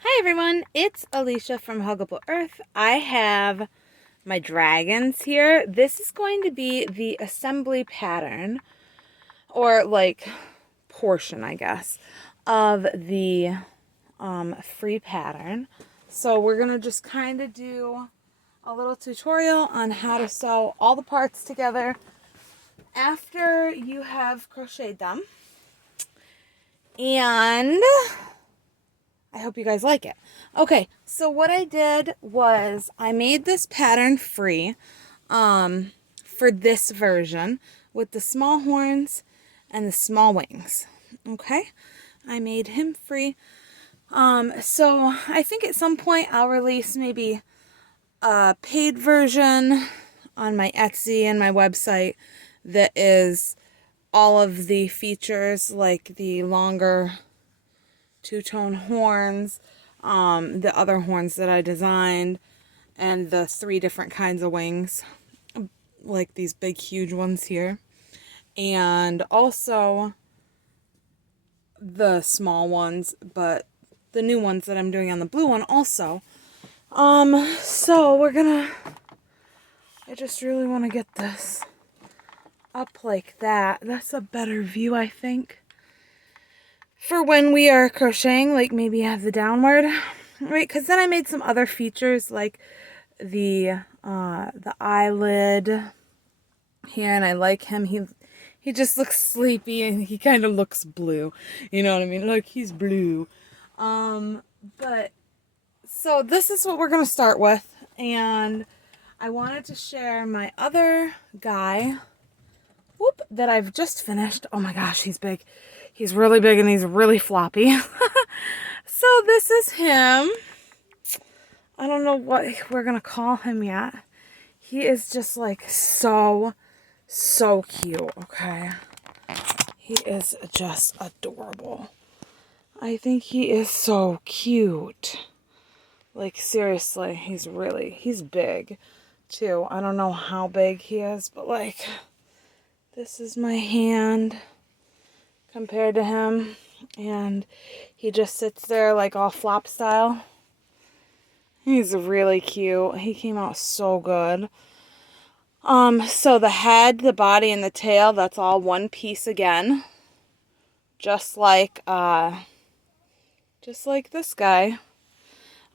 Hi everyone, it's Alicia from Huggable Earth. I have my dragons here. This is going to be the assembly pattern, or like portion, I guess, of the free pattern. So we're gonna just kind of do a little tutorial on how to sew all the parts together after you have crocheted them. And I hope you guys like it. Okay, so what I did was I made this pattern free for this version with the small horns and the small wings. Okay, I made him free. So I think at some point I'll release maybe a paid version on my Etsy and my website that is all of the features, like the longer two-tone horns, the other horns that I designed, and the 3 different kinds of wings, like these big huge ones here, and also the small ones, but the new ones that I'm doing on the blue one also. So I just really want to get this up like that. That's a better view, I think, for when we are crocheting, like maybe have the downward, right? Because then I made some other features like the eyelid here, and I like him. He just looks sleepy and he kind of looks blue. You know what I mean? Like he's blue. But so this is what we're gonna start with, and I wanted to share my other guy. Whoop, that I've just finished. Oh my gosh, he's big. He's really big and he's really floppy. So this is him. I don't know what we're gonna call him yet. He is just like so cute, okay? He is just adorable. I think he is so cute. Like seriously, he's big too. I don't know how big he is, but like this is my hand compared to him, and he just sits there like all flop style. He's really cute. He came out so good. So the head, the body, and the tail, that's all one piece again. Just like this guy.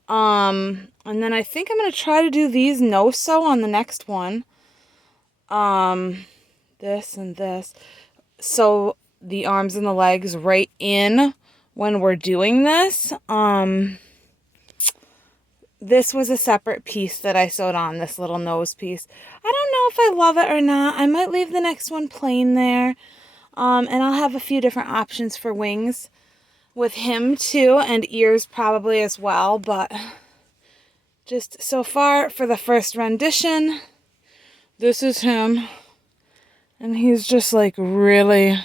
And then I think I'm gonna try to do these no sew on the next one. This and this. So the arms and the legs right in when we're doing this. This was a separate piece that I sewed on, this little nose piece. I don't know if I love it or not. I might leave the next one plain there. And I'll have a few different options for wings with him too, and ears probably as well. But just so far for the first rendition, this is him. And he's just like really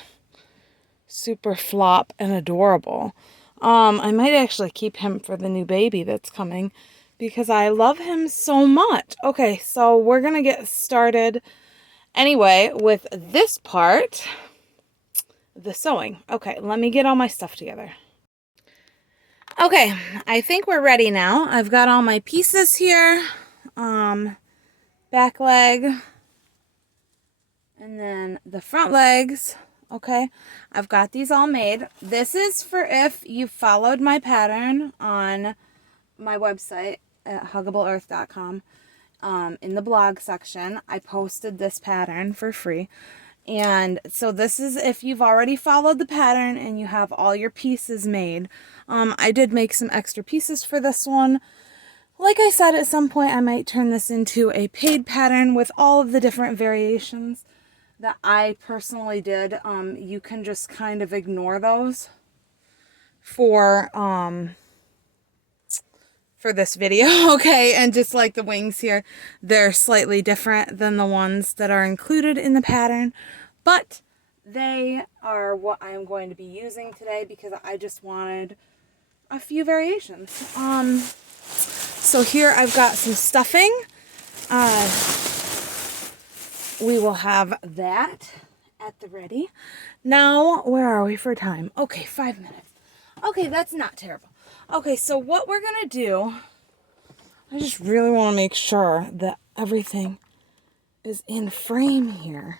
super flop and adorable. I might actually keep him for the new baby that's coming, because I love him so much. Okay, so we're gonna get started anyway with this part, the sewing. Okay, let me get all my stuff together. Okay, I think we're ready now. I've got all my pieces here. Back leg, and then the front legs. Okay, I've got these all made. This is for if you followed my pattern on my website at huggableearth.com. In the blog section, I posted this pattern for free. And so this is if you've already followed the pattern and you have all your pieces made. I did make some extra pieces for this one. Like I said, at some point I might turn this into a paid pattern with all of the different variations that I personally did. You can just kind of ignore those for this video, okay? And just like the wings here, they're slightly different than the ones that are included in the pattern, but they are what I'm going to be using today because I just wanted a few variations. So here I've got some stuffing. We will have that at the ready. Now, where are we for time? Okay, 5 minutes. Okay, that's not terrible. Okay, so what we're gonna do, I just really want to make sure that everything is in frame here.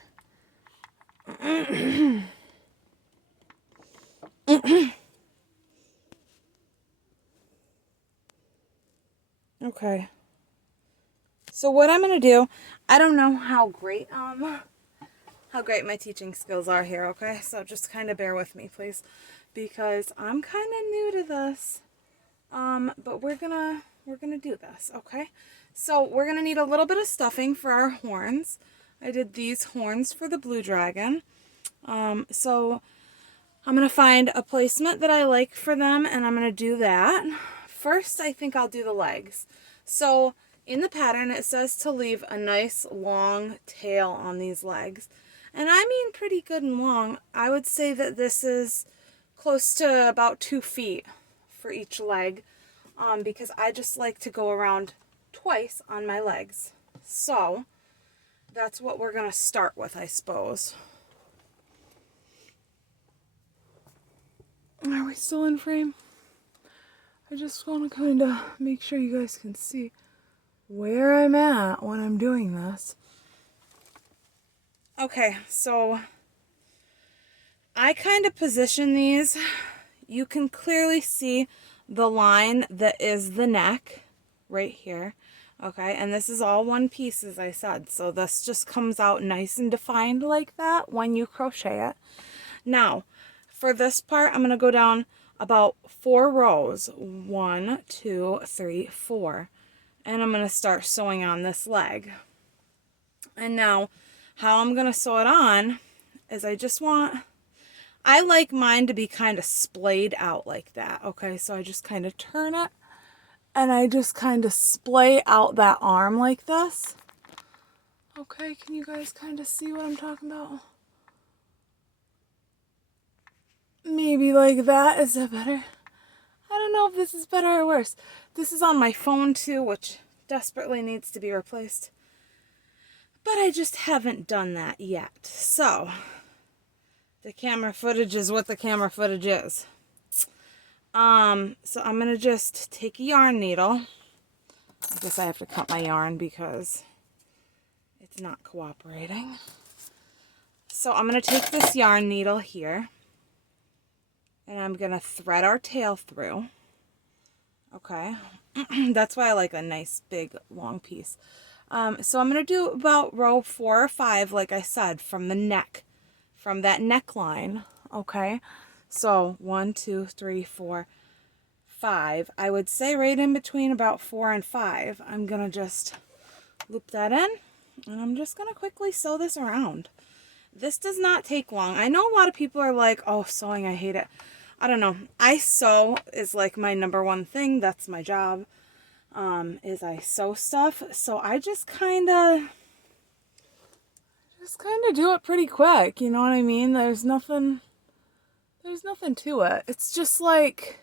Okay. So what I'm gonna do, I don't know how great my teaching skills are here, okay? So just kind of bear with me, please, because I'm kind of new to this. But we're gonna do this, okay? So we're gonna need a little bit of stuffing for our horns. I did these horns for the blue dragon. So I'm gonna find a placement that I like for them, and I'm gonna do that. First, I think I'll do the legs. So in the pattern, it says to leave a nice long tail on these legs. And I mean pretty good and long. I would say that this is close to about 2 feet for each leg, because I just like to go around twice on my legs. So that's what we're going to start with, I suppose. Are we still in frame? I just want to kind of make sure you guys can see where I'm at when I'm doing this. Okay, so I kind of position these. You can clearly see the line that is the neck right here. Okay, and this is all one piece, as I said. So this just comes out nice and defined like that when you crochet it. Now, for this part, I'm going to go down about 4 rows. 1, 2, 3, 4. And I'm going to start sewing on this leg. And now, how I'm going to sew it on is I like mine to be kind of splayed out like that. Okay, so I just kind of turn it and I just kind of splay out that arm like this. Okay, can you guys kind of see what I'm talking about? Maybe like that. Is that better? I don't know if this is better or worse. This is on my phone too, which desperately needs to be replaced. But I just haven't done that yet. So the camera footage is what the camera footage is. So I'm going to just take a yarn needle. I guess I have to cut my yarn because it's not cooperating. So I'm going to take this yarn needle here and I'm going to thread our tail through. Okay. That's why I like a nice big long piece. So I'm going to do about row 4 or 5, like I said, from the neck, from that neckline. Okay. So 1, 2, 3, 4, 5. I would say right in between about 4 and 5. I'm going to just loop that in and I'm just going to quickly sew this around. This does not take long. I know a lot of people are like, oh, sewing, I hate it. I don't know. I sew is like my #1 thing. That's my job. Is I sew stuff. So I just kind of do it pretty quick. You know what I mean? There's nothing to it. It's just like,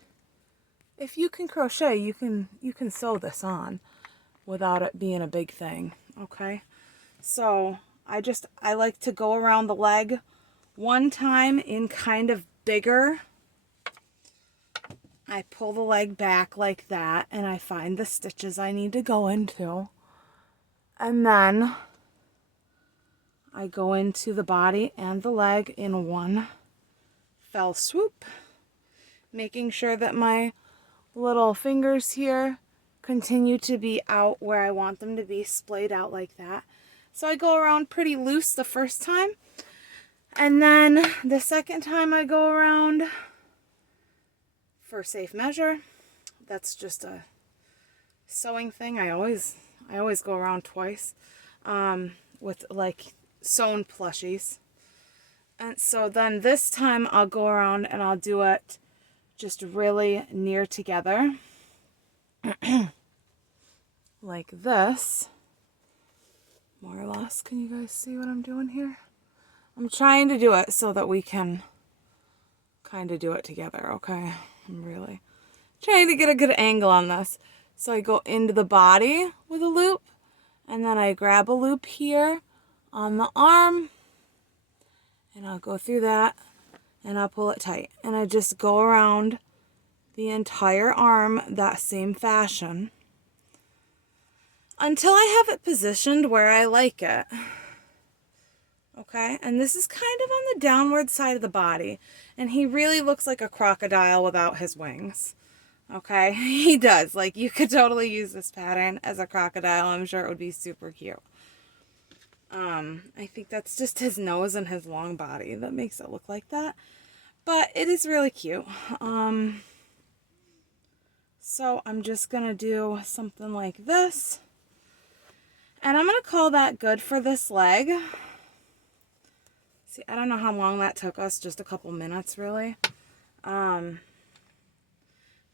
if you can crochet, you can sew this on without it being a big thing. Okay. So I like to go around the leg one time in kind of bigger. I pull the leg back like that and I find the stitches I need to go into. And then I go into the body and the leg in one fell swoop, making sure that my little fingers here continue to be out where I want them to be, splayed out like that. So I go around pretty loose the first time. And then the second time I go around, for safe measure, that's just a sewing thing. I always go around twice with like sewn plushies. And so then this time I'll go around and I'll do it just really near together. Like this. More or less. Can you guys see what I'm doing here? I'm trying to do it so that we can kind of do it together, okay? I'm really trying to get a good angle on this. So I go into the body with a loop, and then I grab a loop here on the arm, and I'll go through that, and I'll pull it tight. And I just go around the entire arm that same fashion until I have it positioned where I like it. Okay, and this is kind of on the downward side of the body, and he really looks like a crocodile without his wings. Okay, he does. Like, you could totally use this pattern as a crocodile. I'm sure it would be super cute. I think that's just his nose and his long body that makes it look like that, but it is really cute. So I'm just gonna do something like this, and I'm gonna call that good for this leg. See, I don't know how long that took us, just a couple minutes really. Then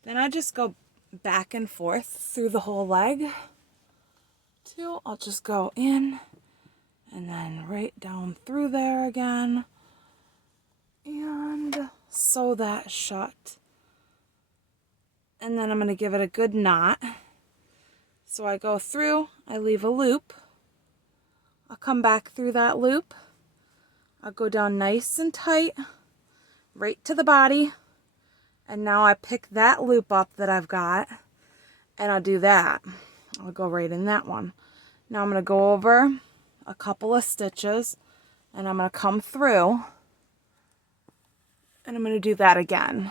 I just go back and forth through the whole leg too. I'll just go in and then right down through there again and sew that shut. And then I'm going to give it a good knot. So I go through, I leave a loop, I'll come back through that loop, I'll go down nice and tight right to the body, and now I pick that loop up that I've got and I'll do that. I'll go right in that one. Now I'm going to go over a couple of stitches and I'm going to come through and I'm going to do that again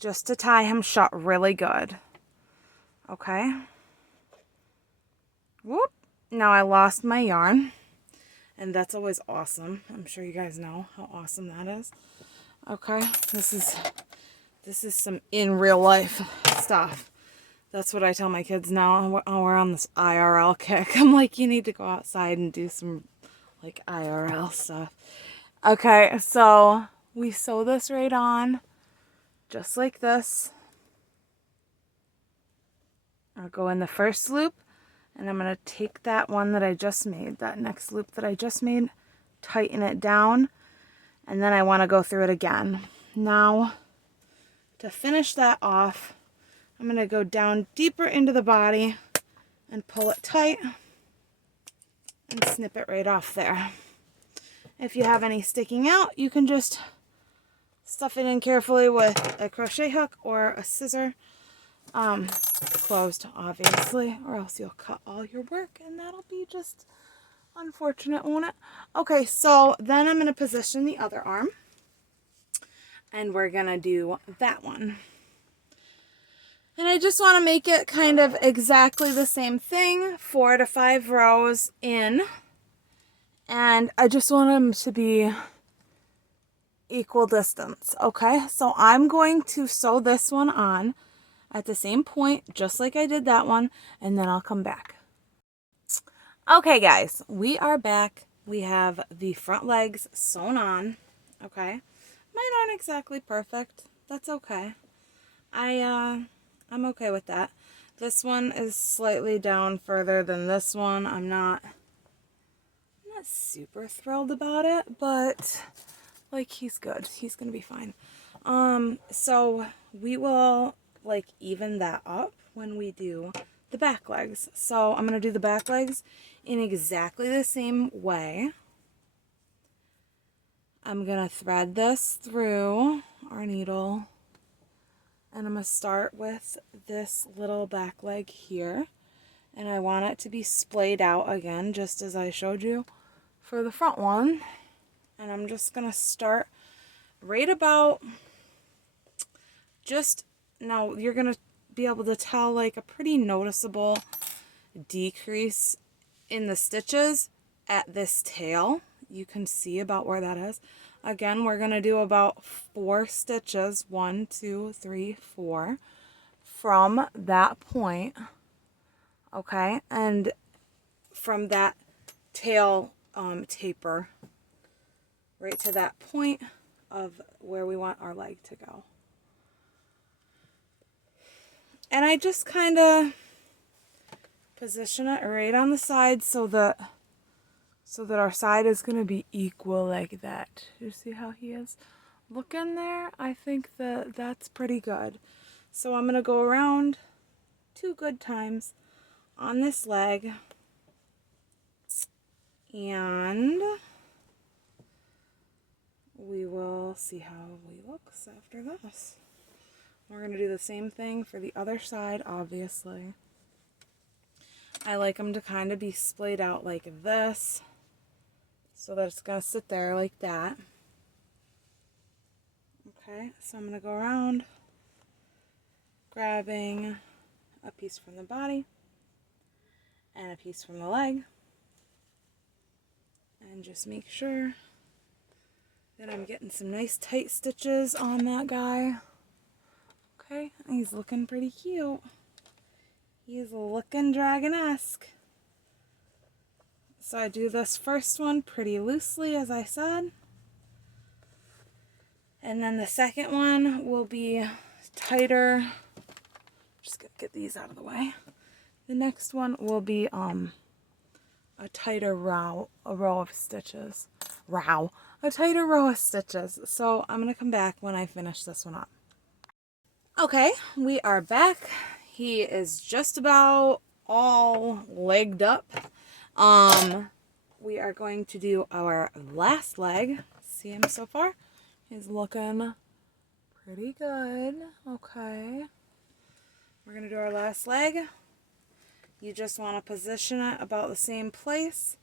just to tie him shut really good. Okay. Whoop. Now I lost my yarn, and that's always awesome. I'm sure you guys know how awesome that is. Okay, this is some in real life stuff. That's what I tell my kids now. We're on this IRL kick. I'm like, you need to go outside and do some like IRL stuff. Okay, so we sew this right on just like this. I'll go in the first loop, and I'm going to take that one that I just made, that next loop that I just made, tighten it down, and then I want to go through it again. Now, to finish that off, I'm going to go down deeper into the body and pull it tight and snip it right off there. If you have any sticking out, you can just stuff it in carefully with a crochet hook or a scissor. Closed, obviously, or else you'll cut all your work, and that'll be just unfortunate, won't it? Okay, so then I'm going to position the other arm, and we're going to do that one. And I just want to make it kind of exactly the same thing, 4 to 5 rows in, and I just want them to be equal distance. Okay, so I'm going to sew this one on at the same point, just like I did that one, and then I'll come back. Okay, guys, we are back. We have the front legs sewn on. Okay, mine aren't exactly perfect. That's okay. I'm okay with that. This one is slightly down further than this one. I'm not super thrilled about it, but like, he's good. He's gonna be fine. So we will like even that up when we do the back legs. So I'm going to do the back legs in exactly the same way. I'm going to thread this through our needle, and I'm going to start with this little back leg here, and I want it to be splayed out again just as I showed you for the front one. And I'm just going to start right about just now. You're going to be able to tell like a pretty noticeable decrease in the stitches at this tail. You can see about where that is. Again, we're going to do about 4 stitches, 1, 2, 3, 4 from that point. Okay, and from that tail taper right to that point of where we want our leg to go. And I just kind of position it right on the side so that our side is going to be equal like that. You see how he is looking there? I think that that's pretty good. So I'm going to go around 2 good times on this leg, and we will see how he looks after this. We're going to do the same thing for the other side, obviously. I like them to kind of be splayed out like this, so that it's going to sit there like that. Okay, so I'm going to go around, grabbing a piece from the body and a piece from the leg, and just make sure that I'm getting some nice tight stitches on that guy. Okay, he's looking pretty cute. He's looking dragon-esque. So I do this first one pretty loosely, as I said. And then the second one will be tighter. Just gonna get these out of the way. The next one will be a tighter row of stitches. A tighter row of stitches. So I'm gonna come back when I finish this one up. Okay, we are back. He is just about all legged up. We are going to do our last leg. See him so far? He's looking pretty good. Okay. We're going to do our last leg. You just want to position it about the same place.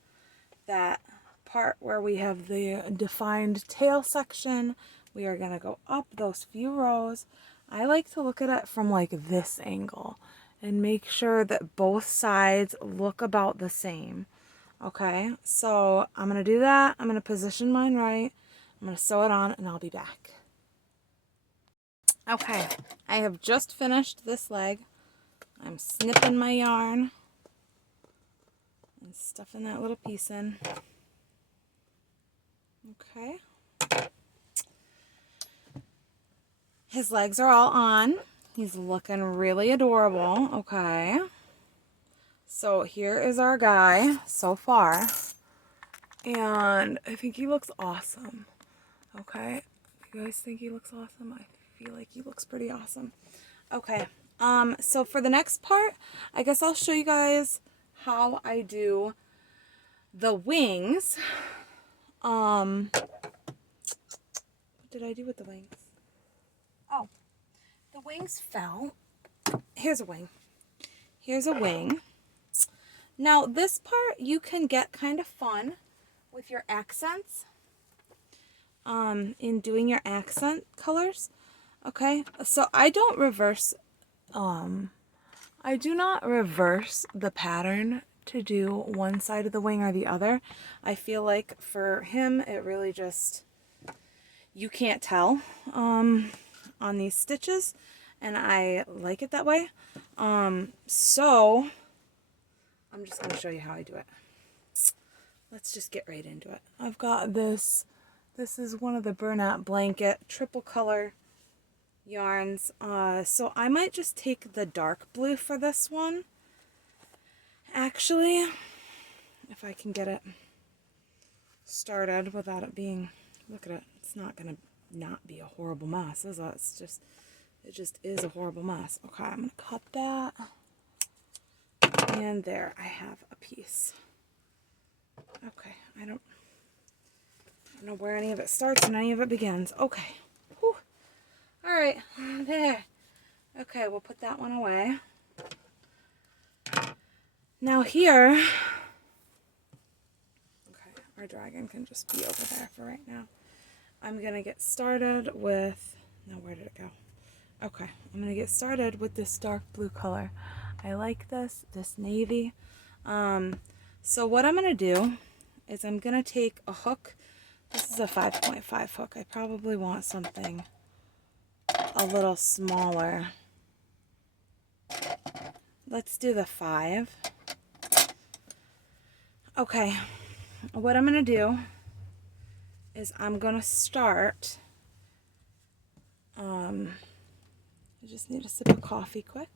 That part where we have the defined tail section, we are going to go up those few rows. I like to look at it from like this angle and make sure that both sides look about the same. Okay, so I'm going to do that. I'm going to position mine right. I'm going to sew it on and I'll be back. Okay, I have just finished this leg. I'm snipping my yarn and stuffing that little piece in. Okay. His legs are all on. He's looking really adorable. Okay. So here is our guy so far. And I think he looks awesome. Okay. You guys think he looks awesome? I feel like he looks pretty awesome. Okay. So for the next part, I guess I'll show you guys how I do the wings. What did I do with the wings? Oh, the wings fell. Here's a wing. Here's a wing. Now this part you can get kind of fun with your accents. In doing your accent colors. Okay, so I don't reverse, I do not reverse the pattern to do one side of the wing or the other. I feel like for him, it really just, you can't tell, on these stitches, and I like it that way. So I'm just going to show you how I do it. Let's just get right into it. I've got this. This is one of the Burnout Blanket triple color yarns. So I might just take the dark blue for this one. Actually, if I can get it started without it being, look at it, it's not going to not be a horrible mess, is it? It just is a horrible mess. Okay, I'm going to cut that. And there, I have a piece. Okay, I don't know where any of it starts and any of it begins. Okay. Whew. All right, there. Okay, we'll put that one away. Now here, okay, our dragon can just be over there for right now. I'm going to get started with, now where did it go? Okay, I'm going to get started with this dark blue color. I like this navy. So what I'm going to do is I'm going to take a hook. This is a 5.5 hook. I probably want something a little smaller. Let's do the 5. Okay, what I'm going to do is I'm going to start, I just need a sip of coffee quick.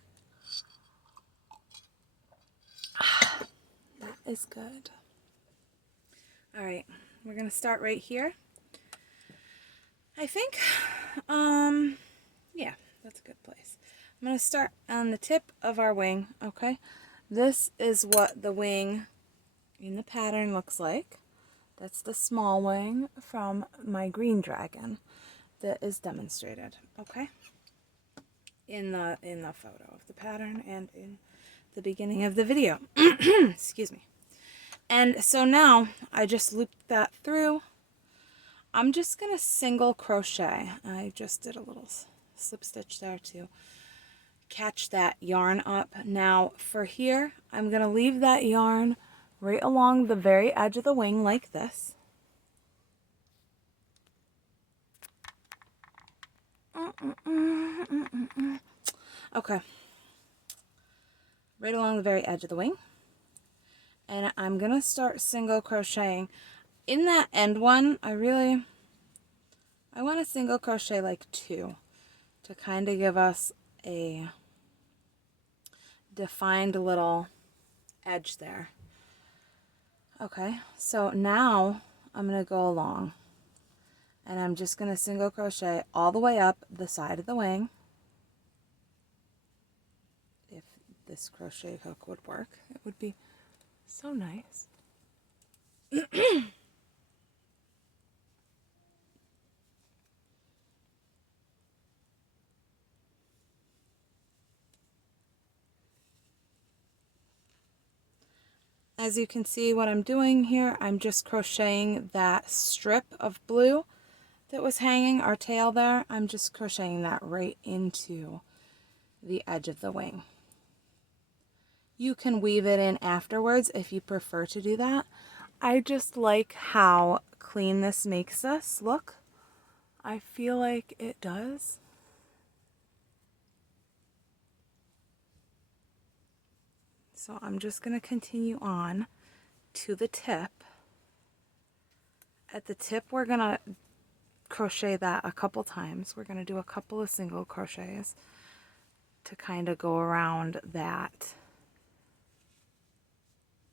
That is good. All right, we're going to start right here. I think, yeah, that's a good place. I'm going to start on the tip of our wing, okay? This is what the wing in the pattern looks like. That's the small wing from my green dragon that is demonstrated, okay? in the photo of the pattern and in the beginning of the video. Excuse me. And so now I just looped that through. I'm just going to single crochet. I just did a little slip stitch there to catch that yarn up. Now for here, I'm going to leave that yarn right along the very edge of the wing like this. Okay. Right along the very edge of the wing. And I'm going to start single crocheting. In that end one, I want to single crochet like 2 to kind of give us a defined little edge there. Okay, so now I'm going to go along and I'm just going to single crochet all the way up the side of the wing. If this crochet hook would work, it would be so nice. As you can see what I'm doing here, I'm just crocheting that strip of blue that was hanging, our tail there. I'm just crocheting that right into the edge of the wing. You can weave it in afterwards if you prefer to do that. I just like how clean this makes us look. I feel like it does. So I'm just going to continue on to the tip. At the tip, we're going to crochet that a couple times. We're going to do a couple of single crochets to kind of go around that.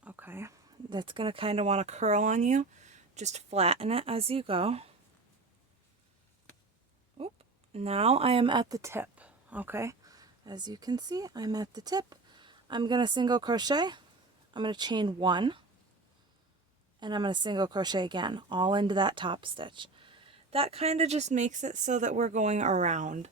Okay, that's going to kind of want to curl on you. Just flatten it as you go. Oop. Now I am at the tip. Okay, as you can see, I'm at the tip. I'm going to single crochet, I'm going to chain 1, and I'm going to single crochet again, all into that top stitch. That kind of just makes it so that we're going around.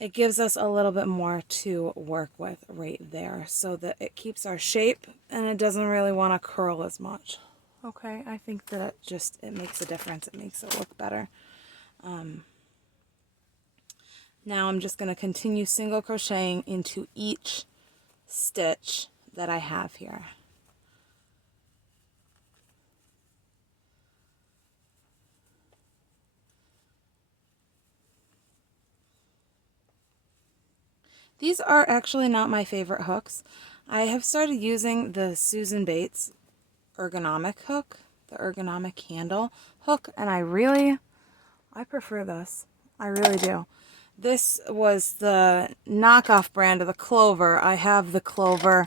It gives us a little bit more to work with right there so that it keeps our shape and it doesn't really want to curl as much. Okay, I think that it makes a difference. It makes it look better. Now I'm just going to continue single crocheting into each stitch that I have here. These are actually not my favorite hooks. I have started using the Susan Bates ergonomic hook, the ergonomic handle hook, and I prefer this. I really do. This was the knockoff brand of the Clover. I have the Clover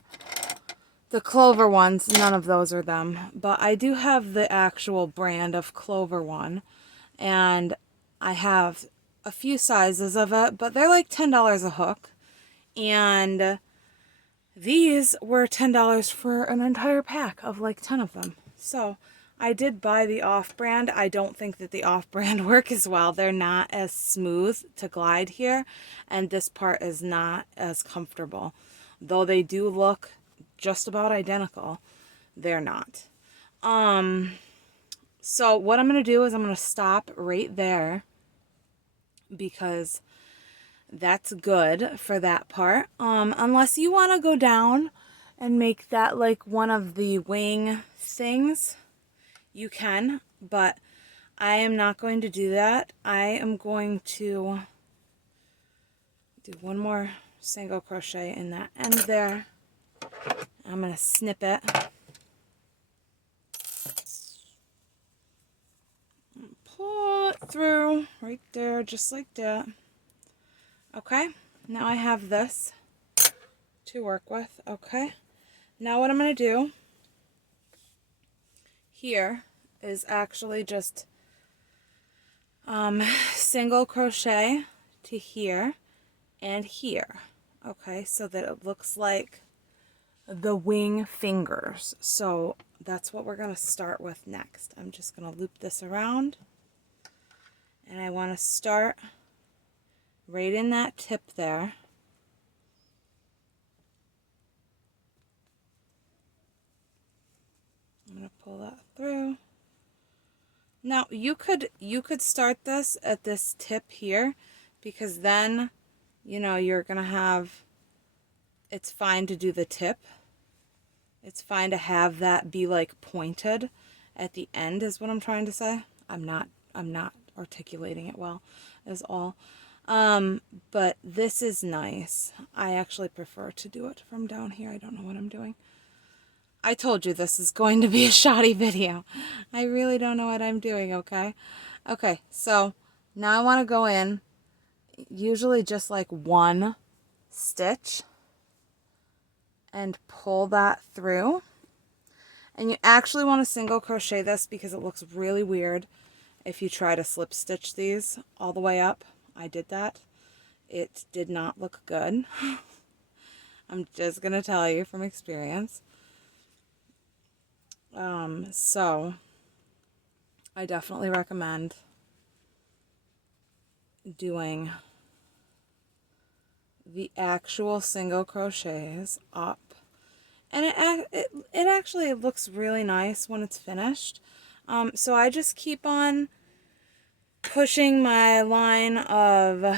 ones. None of those are them. But I do have the actual brand of Clover one. And I have a few sizes of it, but they're like $10 a hook. And these were $10 for an entire pack of like 10 of them. So I did buy the off-brand. I don't think that the off-brand work as well. They're not as smooth to glide here, and this part is not as comfortable. Though they do look just about identical, they're not. So what I'm going to do is I'm going to stop right there because that's good for that part. Unless you want to go down and make that like one of the wing things, you can, but I am not going to do that. I am going to do one more single crochet in that end there. I'm going to snip it. Pull it through right there, just like that. Okay, now I have this to work with. Okay, now what I'm going to do here is actually just single crochet to here and here. Okay, so that it looks like the wing fingers. So that's what we're going to start with next. I'm just going to loop this around, and I want to start right in that tip there. I'm going to pull that through. Now you could start this at this tip here, because then, you know, you're going to have, it's fine to do the tip. It's fine to have that be like pointed at the end is what I'm trying to say. I'm not articulating it well is all. But this is nice. I actually prefer to do it from down here. I don't know what I'm doing. I told you this is going to be a shoddy video. I really don't know what I'm doing, okay? Okay, so now I want to go in, usually just like one stitch, and pull that through. And you actually want to single crochet this because it looks really weird if you try to slip stitch these all the way up. I did that. It did not look good. I'm just going to tell you from experience. So I definitely recommend doing the actual single crochets up. And it actually looks really nice when it's finished. So I just keep on pushing my line of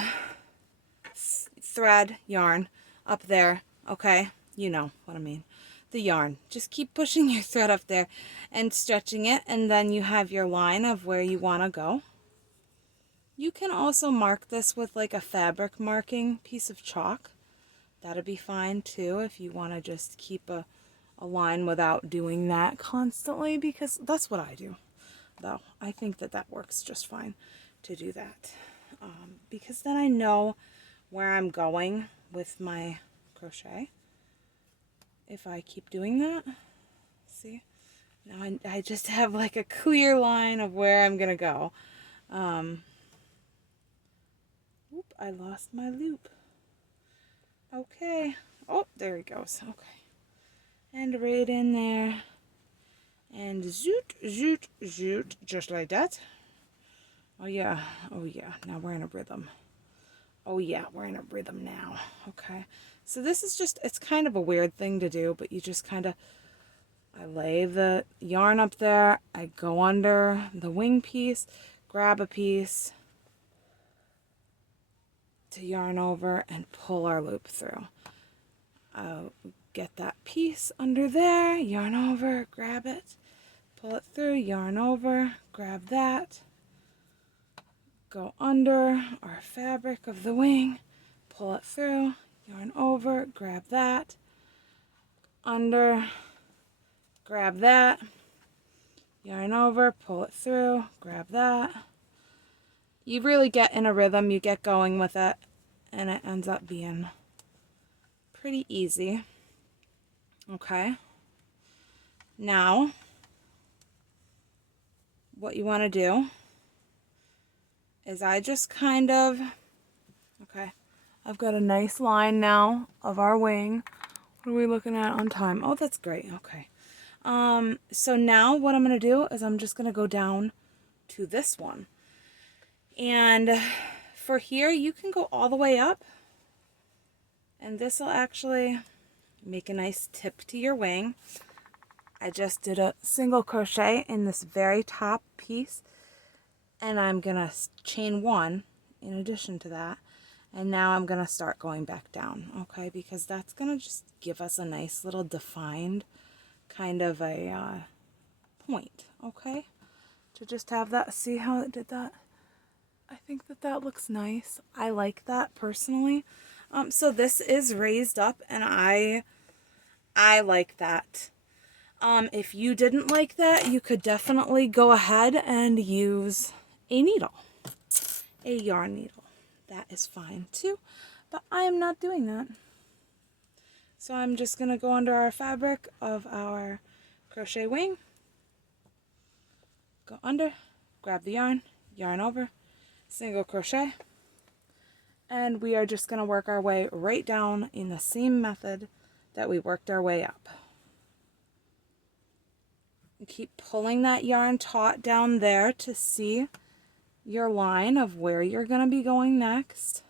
thread yarn up there. Okay, you know what I mean. The yarn. Just keep pushing your thread up there and stretching it, and then you have your line of where you want to go. You can also mark this with like a fabric marking piece of chalk. That'd be fine too if you want to just keep a line without doing that constantly, because that's what I do, though. I think that works just fine to do that, because then I know where I'm going with my crochet if I keep doing that. See, now I just have like a clear line of where I'm gonna go. Oop, I lost my loop. Okay. Oh, there he goes. Okay. And right in there. And zoot, zoot, zoot. Just like that. Oh, yeah. Oh, yeah. Now we're in a rhythm. Oh, yeah. We're in a rhythm now. Okay. So this is just, it's kind of a weird thing to do, but you just kind of, I lay the yarn up there. I go under the wing piece, grab a piece to yarn over and pull our loop through. I'll get that piece under there, yarn over, grab it, pull it through, yarn over, grab that, go under our fabric of the wing, pull it through, yarn over, grab that, under, grab that, yarn over, pull it through, grab that. You really get in a rhythm, you get going with it, and it ends up being pretty easy. Okay. Now, what you want to do is I just kind of, okay, I've got a nice line now of our wing. What are we looking at on time? Oh, that's great. Okay. So now what I'm going to do is I'm just going to go down to this one. And for here, you can go all the way up. And this will actually make a nice tip to your wing. I just did a single crochet in this very top piece. And I'm going to chain one in addition to that. And now I'm going to start going back down, okay? Because that's going to just give us a nice little defined kind of a point, okay? To just have that, see how it did that? I think that looks nice. I like that personally. So this is raised up, and I like that. If you didn't like that, you could definitely go ahead and use a needle, a yarn needle. That is fine too, but I am not doing that. So I'm just going to go under our fabric of our crochet wing, go under, grab the yarn, yarn over, single crochet, and we are just going to work our way right down in the same method that we worked our way up. You keep pulling that yarn taut down there to see your line of where you're going to be going next.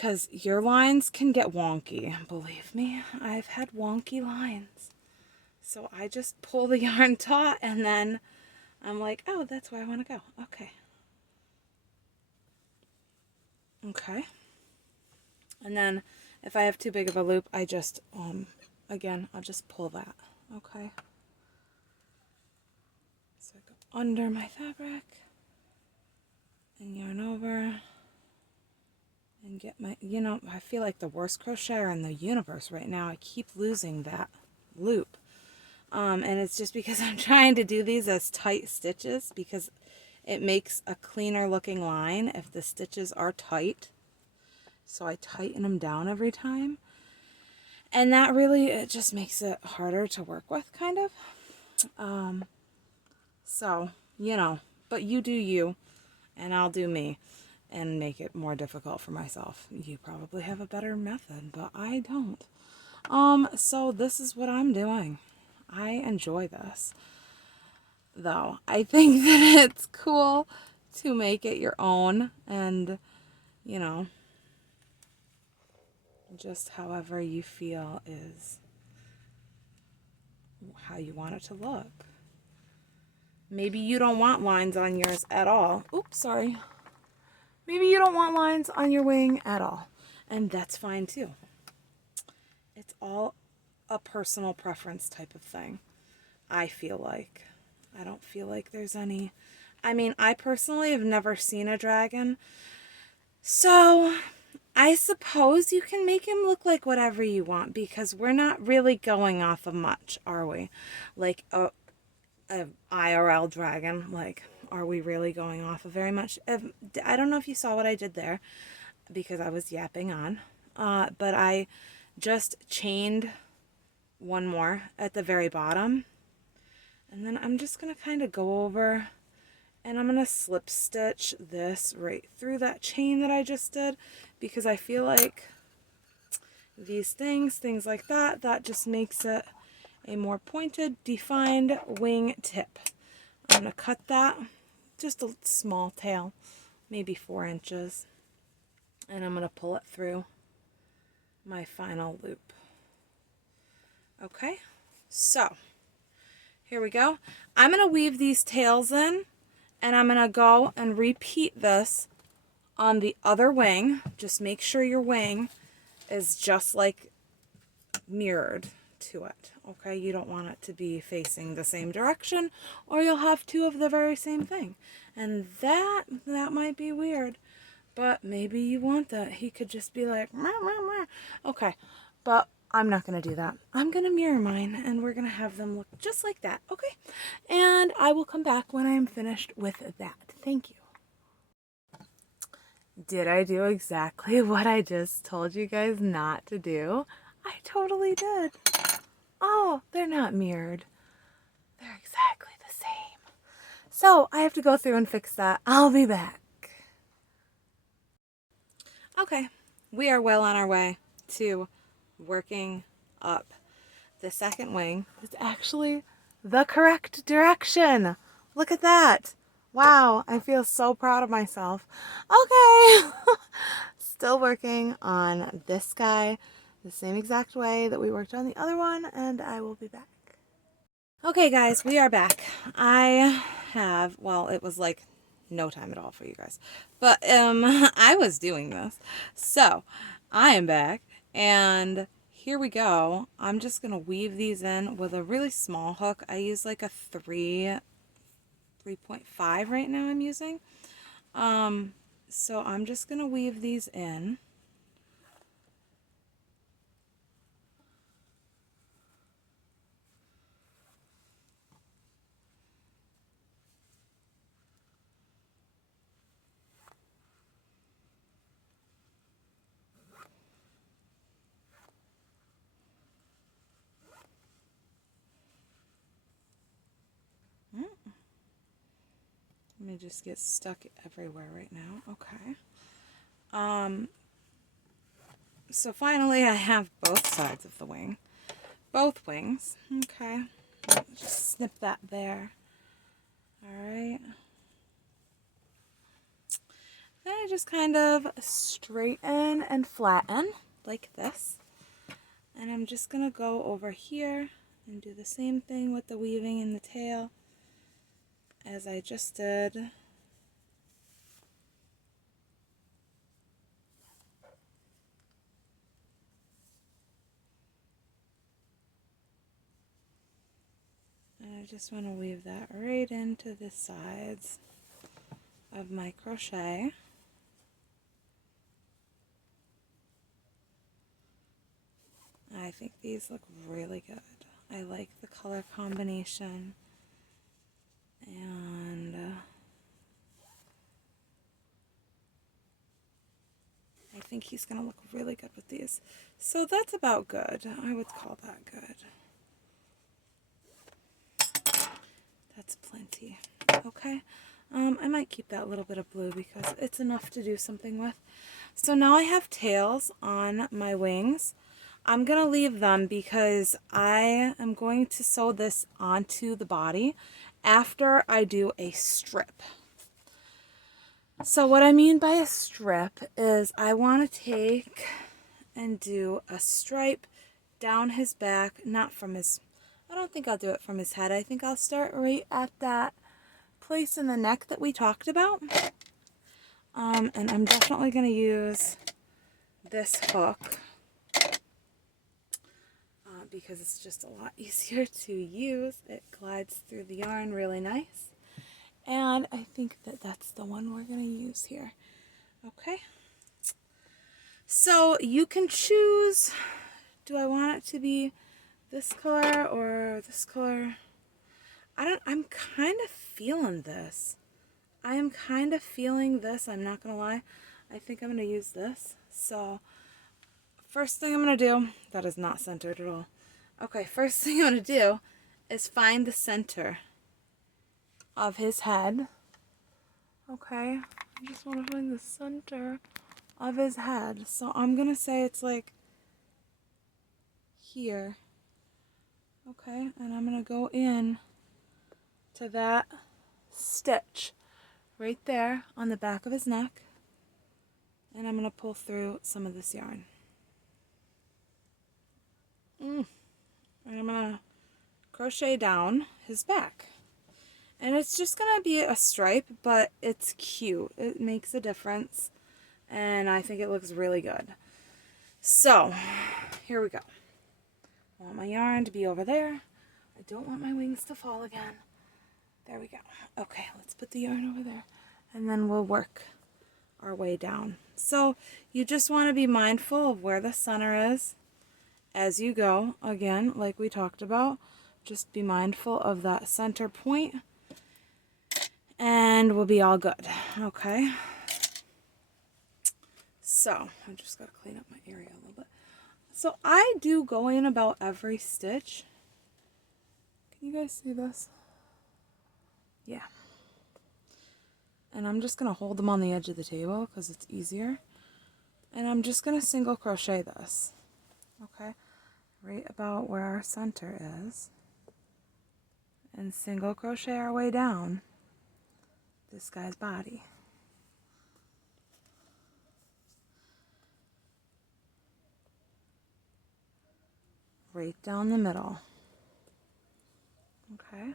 because your lines can get wonky. Believe me, I've had wonky lines. So I just pull the yarn taut and then I'm like, oh, that's where I want to go. Okay. Okay. And then if I have too big of a loop, I just, again, I'll just pull that. Okay. So I go under my fabric and yarn over and get my, you know, I feel like the worst crocheter in the universe right now. I keep losing that loop. And it's just because I'm trying to do these as tight stitches because it makes a cleaner looking line if the stitches are tight. So I tighten them down every time. And that really, it just makes it harder to work with, kind of. So, you know, but you do you, and I'll do me, and make it more difficult for myself. You probably have a better method, but I don't. So this is what I'm doing. I enjoy this, though. I think that it's cool to make it your own, and, you know, just however you feel is how you want it to look. Maybe you don't want lines on yours at all. Oops, sorry. Maybe you don't want lines on your wing at all. And that's fine too. It's all a personal preference type of thing, I feel like. I don't feel like there's any... I mean, I personally have never seen a dragon. So, I suppose you can make him look like whatever you want because we're not really going off of much, are we? Like a IRL dragon, like, are we really going off of very much? I don't know if you saw what I did there because I was yapping on, but I just chained one more at the very bottom, and then I'm just going to kind of go over and I'm going to slip stitch this right through that chain that I just did because I feel like these things like that, that just makes it a more pointed, defined wing tip. I'm going to cut that, just a small tail, maybe 4 inches, and I'm going to pull it through my final loop. Okay, so here we go. I'm going to weave these tails in, and I'm going to go and repeat this on the other wing. Just make sure your wing is just like mirrored to it. Okay, you don't want it to be facing the same direction or you'll have two of the very same thing, and that might be weird, but maybe you want that. He could just be like meh, meh, meh. Okay, but I'm not going to do that. I'm going to mirror mine and we're going to have them look just like that. Okay, and I will come back when I am finished with that. Thank you. Did I do exactly what I just told you guys not to do? I totally did. Oh, they're not mirrored. They're exactly the same. So I have to go through and fix that. I'll be back. Okay, we are well on our way to working up the second wing. It's actually the correct direction. Look at that. Wow, I feel so proud of myself. Okay, still working on this guy the same exact way that we worked on the other one, and I will be back. Okay guys, we are back. I have, well, it was like no time at all for you guys, but I was doing this. So I am back, and here we go. I'm just gonna weave these in with a really small hook. I use like a 3.5 right now I'm using. So I'm just gonna weave these in. Let me just get stuck everywhere right now. Okay. So finally I have both sides of the wing. Both wings. Okay. Just snip that there. Alright. Then I just kind of straighten and flatten like this. And I'm just going to go over here and do the same thing with the weaving in the tail as I just did. And I just want to weave that right into the sides of my crochet. I think these look really good. I like the color combination, and I think he's going to look really good with these. So that's about good. I would call that good. That's plenty. Okay. I might keep that little bit of blue because it's enough to do something with. So now I have tails on my wings. I'm going to leave them because I am going to sew this onto the body after I do a strip. So what I mean by a strip is I want to take and do a stripe down his back, not from his, I don't think I'll do it from his head. I think I'll start right at that place in the neck that we talked about. And I'm definitely going to use this hook because it's just a lot easier to use. It glides through the yarn really nice. And I think that that's the one we're going to use here. Okay. So you can choose, do I want it to be this color or this color? I'm kind of feeling this. I am kind of feeling this. I'm not going to lie. I think I'm going to use this. So first thing I'm going to do, that is not centered at all. Okay, first thing I'm going to do is find the center of his head. Okay, I just want to find the center of his head. So I'm going to say it's like here. Okay, and I'm going to go in to that stitch right there on the back of his neck. And I'm going to pull through some of this yarn. And I'm going to crochet down his back. And it's just going to be a stripe, but it's cute. It makes a difference. And I think it looks really good. So, here we go. I want my yarn to be over there. I don't want my wings to fall again. There we go. Okay, let's put the yarn over there. And then we'll work our way down. So, you just want to be mindful of where the center is as you go. Again, like we talked about, just be mindful of that center point. And we'll be all good. Okay. So, I just got to clean up my area a little bit. So, I do go in about every stitch. Can you guys see this? Yeah. And I'm just going to hold them on the edge of the table because it's easier. And I'm just going to single crochet this. Okay. Right about where our center is. And single crochet our way down this guy's body. Right down the middle. Okay.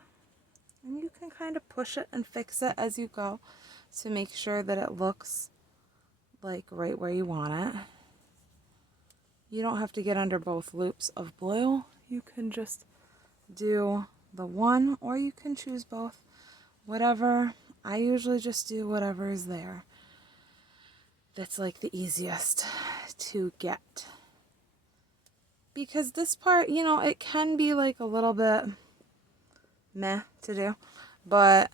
And you can kind of push it and fix it as you go to make sure that it looks like right where you want it. You don't have to get under both loops of blue. You can just do the one, or you can choose both. Whatever. I usually just do whatever is there. That's like the easiest to get. Because this part, you know, it can be like a little bit meh to do, but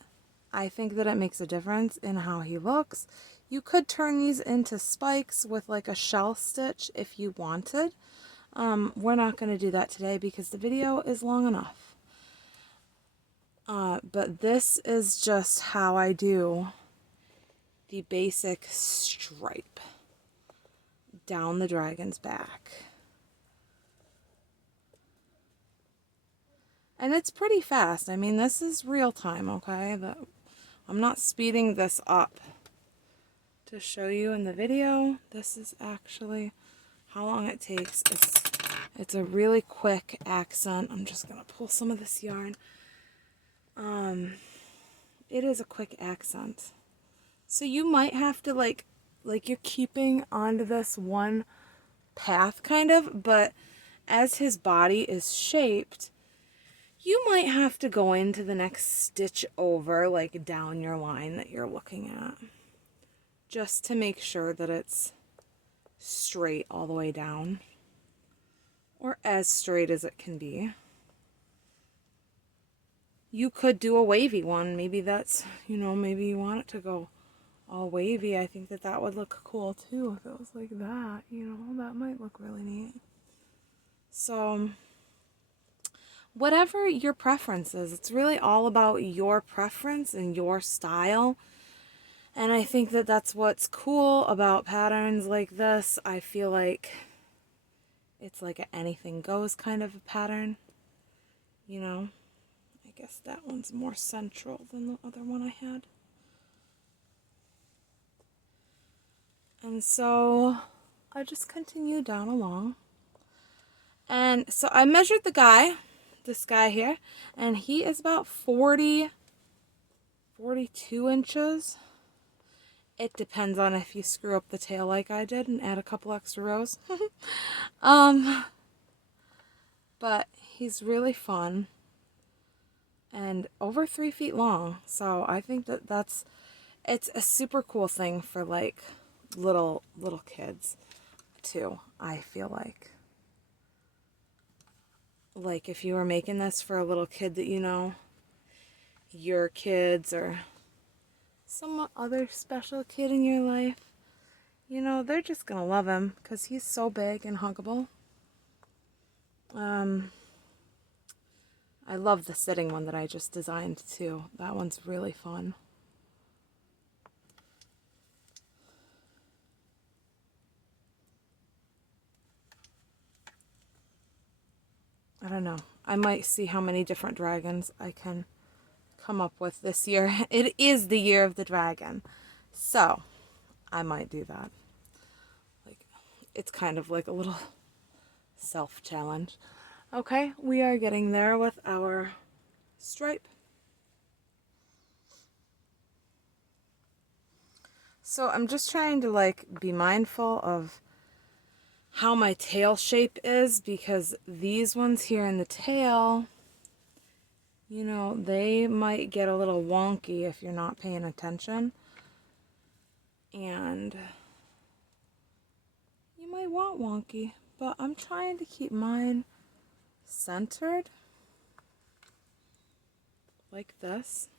I think that it makes a difference in how he looks. You could turn these into spikes with like a shell stitch if you wanted. We're not going to do that today because the video is long enough. But this is just how I do the basic stripe down the dragon's back. And it's pretty fast. I mean, this is real time, okay? I'm not speeding this up to show you in the video. This is actually how long it takes. It's a really quick accent. I'm just gonna pull some of this yarn. It is a quick accent. So you might have to like you're keeping onto this one path kind of, but as his body is shaped, you might have to go into the next stitch over, like down your line that you're looking at, just to make sure that it's straight all the way down, or as straight as it can be. You could do a wavy one. Maybe that's, maybe you want it to go all wavy. I think that would look cool too if it was like that, that might look really neat. So whatever your preference is, it's really all about your preference and your style. And I think that that's what's cool about patterns like this. I feel like it's like an anything goes kind of a pattern, I guess that one's more central than the other one I had. And so I just continue down along. And so I measured this guy here, and he is about 42 inches. It depends on if you screw up the tail like I did and add a couple extra rows. But he's really fun and over 3 feet long. So I think it's a super cool thing for like little kids too. I feel like if you were making this for a little kid that your kids or some other special kid in your life, they're just gonna love him because he's so big and huggable. I love the sitting one that I just designed too. That one's really fun. I don't know. I might see how many different dragons I can come up with this year. It is the year of the dragon. So, I might do that. It's kind of like a little self-challenge. Okay, we are getting there with our stripe. So I'm just trying to be mindful of how my tail shape is, because these ones here in the tail, they might get a little wonky if you're not paying attention. And you might want wonky, but I'm trying to keep mine centered like this,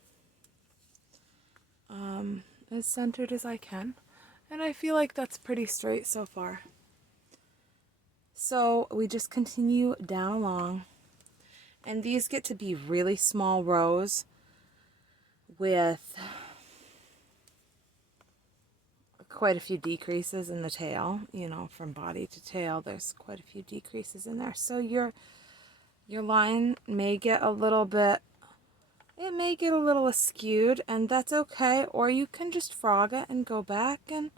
as centered as I can, and I feel like that's pretty straight so far. So we just continue down along, and these get to be really small rows with quite a few decreases in the tail. From body to tail, there's quite a few decreases in there, so your line may get a little bit, it may get a little askewed, and that's okay. Or you can just frog it and go back and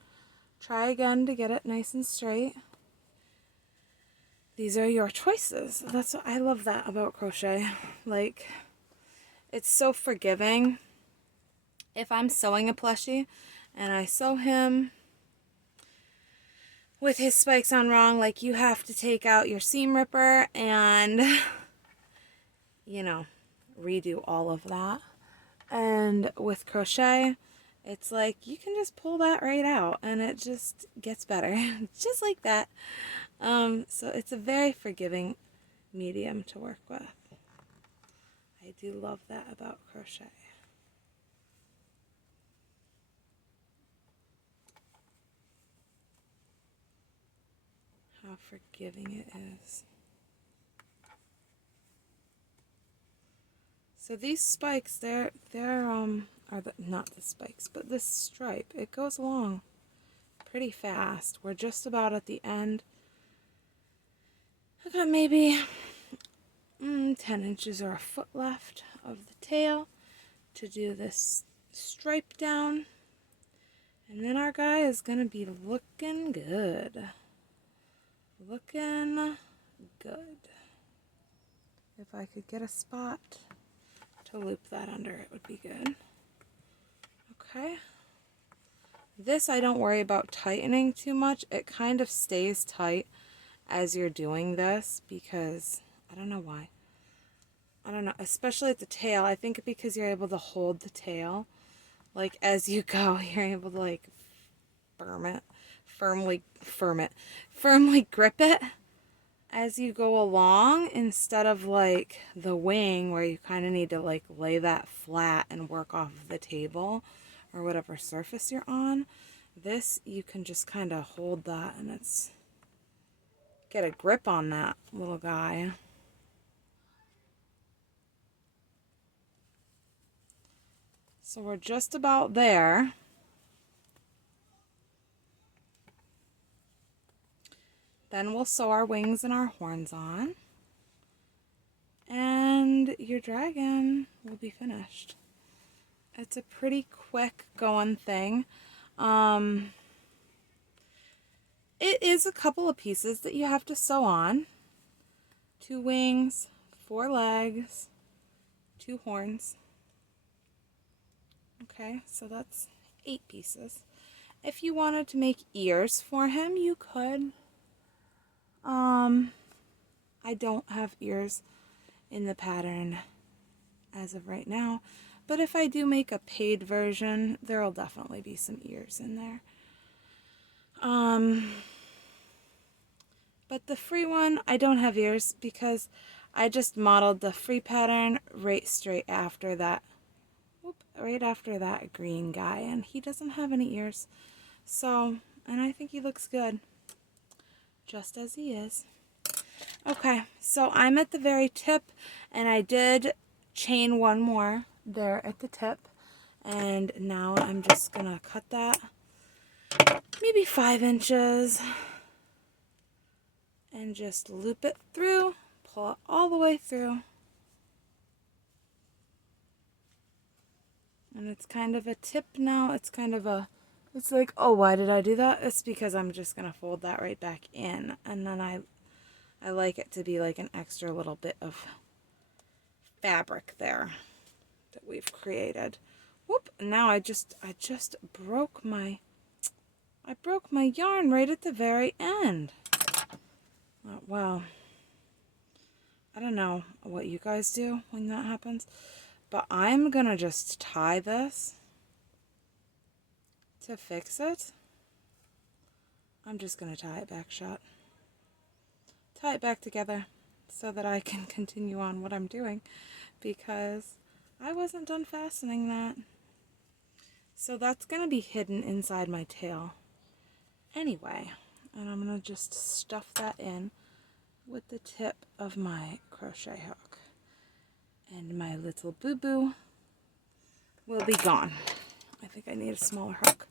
try again to get it nice and straight. These are your choices. That's what I love that about crochet. It's so forgiving. If I'm sewing a plushie and I sew him with his spikes on wrong, you have to take out your seam ripper and redo all of that. And with crochet, it's you can just pull that right out and it just gets better. Just like that. So it's a very forgiving medium to work with. I do love that about crochet. How forgiving it is. So these spikes, they're not the spikes, but this stripe, it goes along pretty fast. We're just about at the end. I got maybe 10 inches or a foot left of the tail to do this stripe down. And then our guy is going to be looking good. Looking good. If I could get a spot to loop that under, it would be good. Okay. This I don't worry about tightening too much. It kind of stays tight as you're doing this because I don't know why. I don't know, especially at the tail. I think because you're able to hold the tail, like as you go, you're able to like firmly grip it as you go along, instead of like the wing where you kind of need to like lay that flat and work off of the table or whatever surface you're on. This, you can just kind of hold that and it's get a grip on that little guy. So we're just about there. Then we'll sew our wings and our horns on. And your dragon will be finished. It's a pretty quick going thing. It is a couple of pieces that you have to sew on. 2 wings, 4 legs, 2 horns. Okay, so that's 8 pieces. If you wanted to make ears for him, you could. I don't have ears in the pattern as of right now, but if I do make a paid version, there'll definitely be some ears in there. But the free one, I don't have ears because I just modeled the free pattern right straight after that. Right after that green guy, and he doesn't have any ears. So, and I think he looks good, just as he is. Okay, so I'm at the very tip, and I did chain 1 more there at the tip, and now I'm just gonna cut that maybe 5 inches and just loop it through, pull it all the way through. And it's kind of a tip now. It's kind of a, it's like, oh, why did I do that? It's because I'm just going to fold that right back in. And then I like it to be like an extra little bit of fabric there that we've created. Whoop, now I just broke my yarn right at the very end. Oh, well, I don't know what you guys do when that happens. But I'm going to just tie this to fix it. I'm just going to tie it back shut. Tie it back together so that I can continue on what I'm doing because I wasn't done fastening that. So that's going to be hidden inside my tail anyway. And I'm going to just stuff that in with the tip of my crochet hook. And my little boo-boo will be gone. I think I need a smaller hook.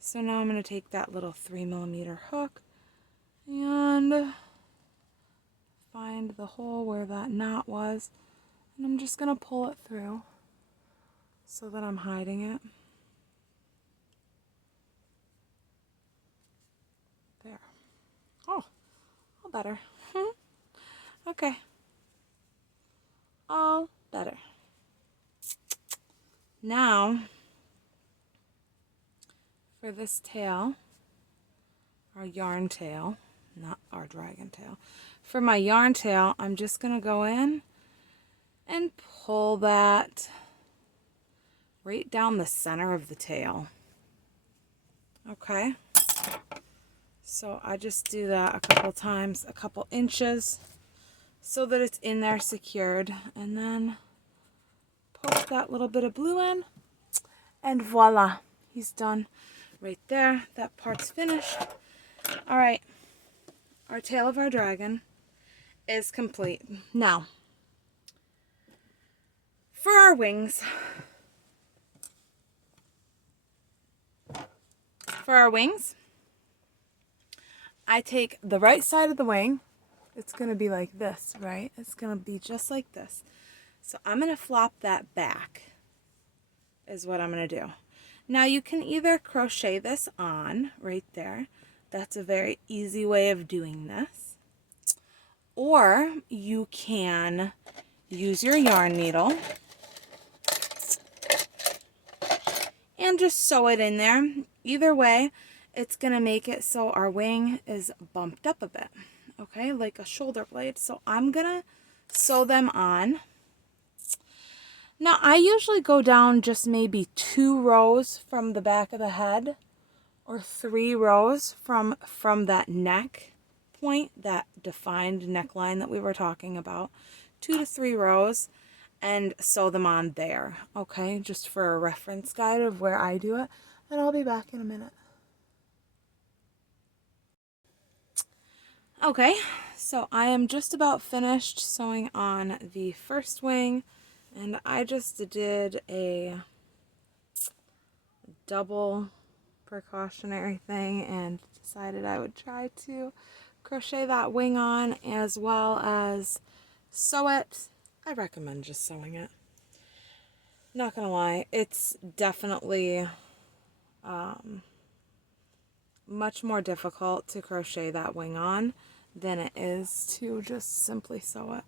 So now I'm going to take that little 3mm hook and find the hole where that knot was. And I'm just going to pull it through so that I'm hiding it. There. Oh, all better. Okay. All better. Now, for this tail, our yarn tail, not our dragon tail, for my yarn tail, I'm just going to go in and pull that right down the center of the tail. Okay? So I just do that a couple times, a couple inches, so that it's in there secured, and then poke that little bit of blue in, and voila, he's done right there. That part's finished. All right, our tail of our dragon is complete. Now, for our wings, I take the right side of the wing. It's going to be like this, right? It's going to be just like this. So I'm going to flop that back is what I'm going to do. Now you can either crochet this on right there. That's a very easy way of doing this. Or you can use your yarn needle and just sew it in there. Either way, it's going to make it so our wing is bumped up a bit, okay, like a shoulder blade. So I'm going to sew them on. Now, I usually go down just maybe 2 rows from the back of the head, or 3 rows from that neck point, that defined neckline that we were talking about. 2 to 3 rows, and sew them on there, okay? Just for a reference guide of where I do it, and I'll be back in a minute. Okay, so I am just about finished sewing on the first wing, and I just did a double precautionary thing and decided I would try to crochet that wing on as well as sew it. I recommend just sewing it. Not gonna lie, it's definitely much more difficult to crochet that wing on than it is to just simply sew it.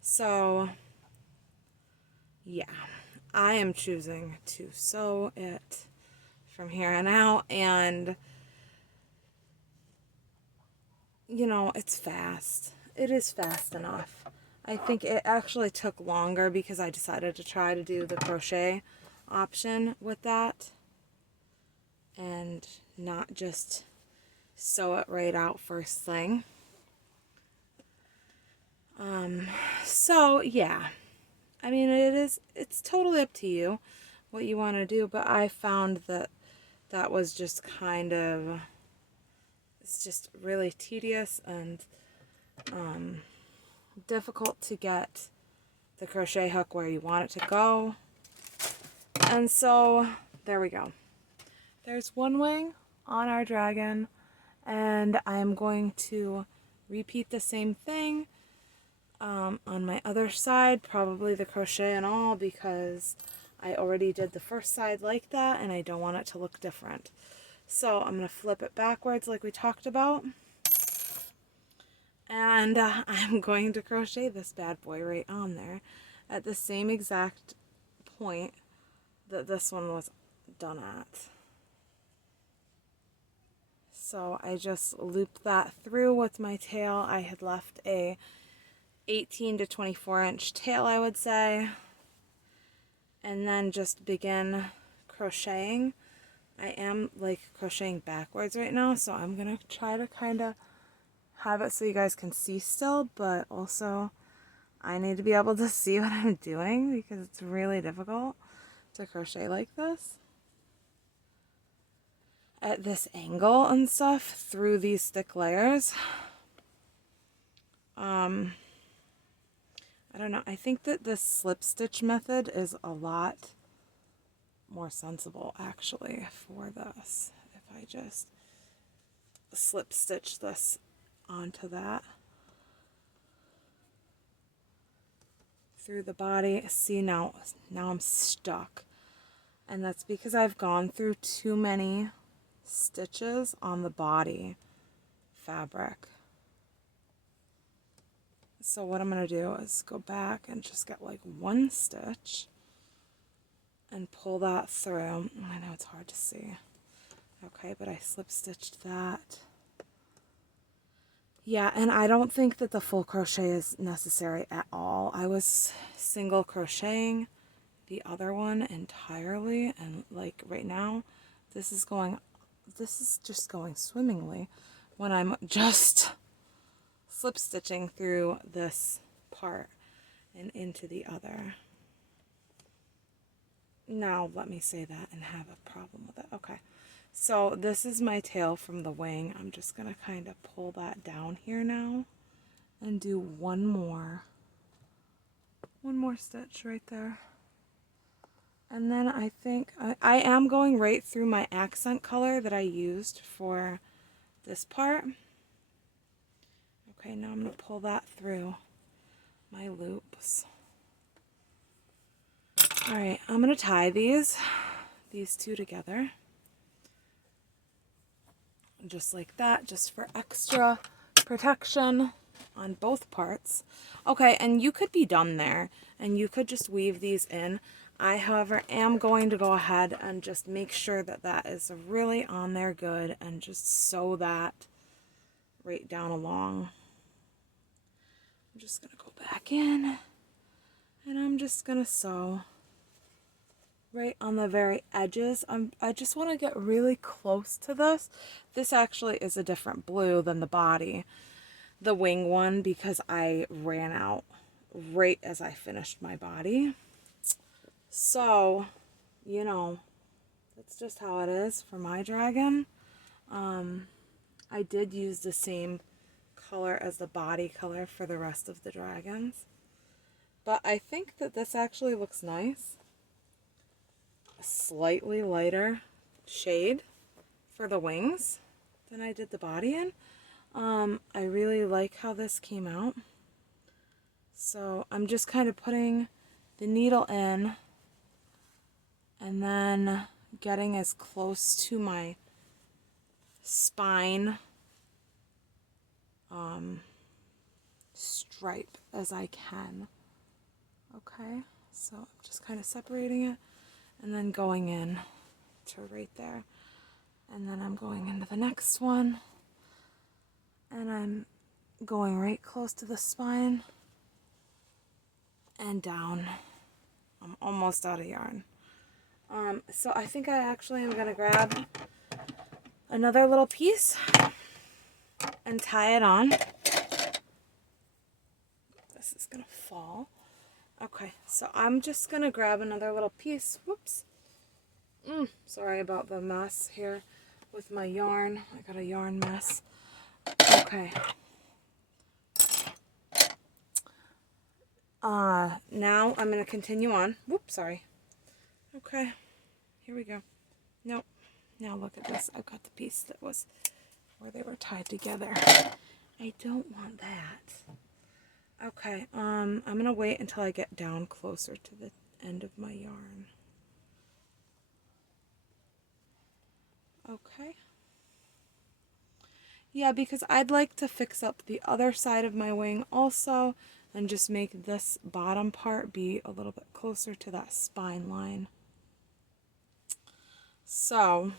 So yeah, I am choosing to sew it from here on out, and you know, it's fast. It is fast enough. I think it actually took longer because I decided to try to do the crochet option with that and not just sew it right out first thing. So yeah, I mean, it's totally up to you what you want to do, but I found that was just kind of, it's just really tedious and difficult to get the crochet hook where you want it to go. And so there we go. There's one wing on our dragon, and I'm going to repeat the same thing on my other side, probably the crochet and all, because I already did the first side like that and I don't want it to look different. So I'm going to flip it backwards like we talked about, and I'm going to crochet this bad boy right on there at the same exact point that this one was done at. So I just looped that through with my tail. I had left a 18 to 24 inch tail, I would say, and then just begin crocheting. I am like crocheting backwards right now, so I'm gonna try to kind of have it so you guys can see still, but also I need to be able to see what I'm doing because it's really difficult to crochet like this at this angle and stuff through these thick layers. I don't know. I think that this slip stitch method is a lot more sensible actually for this. If I just slip stitch this onto that through the body. See, now I'm stuck. And that's because I've gone through too many stitches on the body fabric. So what I'm going to do is go back and just get like one stitch and pull that through. I know it's hard to see. Okay, but I slip stitched that. Yeah, and I don't think that the full crochet is necessary at all. I was single crocheting the other one entirely, and like right now, this is just going swimmingly when I'm just slip stitching through this part and into the other. Now let me say that and have a problem with it. Okay, so this is my tail from the wing. I'm just gonna kind of pull that down here now and do one more stitch right there. And then I think I am going right through my accent color that I used for this part. Okay, now I'm going to pull that through my loops. Alright, I'm going to tie these these two together. Just like that, just for extra protection on both parts. Okay, and you could be done there, and you could just weave these in. I, however, am going to go ahead and just make sure that that is really on there good, and just sew that right down along. I'm just going to go back in, and I'm just going to sew right on the very edges. I just want to get really close to this. This actually is a different blue than the body, the wing one, because I ran out right as I finished my body. So, you know, that's just how it is for my dragon. I did use the same color as the body color for the rest of the dragons, but I think that this actually looks nice. A slightly lighter shade for the wings than I did the body in. I really like how this came out. So I'm just kind of putting the needle in and then getting as close to my spine stripe as I can. Okay, so I'm just kind of separating it and then going in to right there. And then I'm going into the next one, and I'm going right close to the spine and down. I'm almost out of yarn. So I think I actually am going to grab another little piece and tie it on. This is going to fall. Okay, so I'm just going to grab another little piece. Whoops. Sorry about the mess here with my yarn. I got a yarn mess. Okay. Now I'm going to continue on. Whoops, sorry. Okay, here we go. Nope. Now look at this. I've got the piece that was where they were tied together. I don't want that. Okay, I'm going to wait until I get down closer to the end of my yarn. Okay. Yeah, because I'd like to fix up the other side of my wing also, and just make this bottom part be a little bit closer to that spine line. So,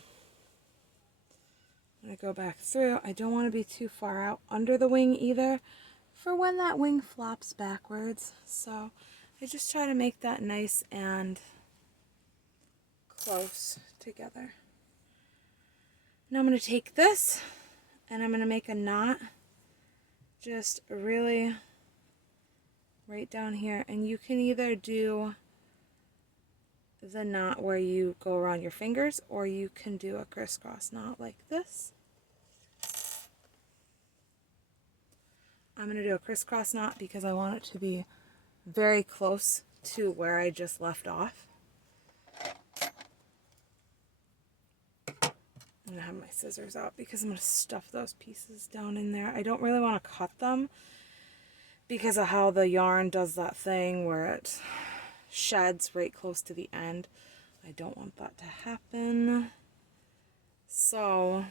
I'm going to go back through. I don't want to be too far out under the wing either for when that wing flops backwards. So, I just try to make that nice and close together. Now I'm going to take this and I'm going to make a knot just really right down here, and you can either do the knot where you go around your fingers, or you can do a crisscross knot like this. I'm going to do a crisscross knot because I want it to be very close to where I just left off. I'm going to have my scissors out because I'm going to stuff those pieces down in there. I don't really want to cut them because of how the yarn does that thing where it sheds right close to the end. I don't want that to happen. So,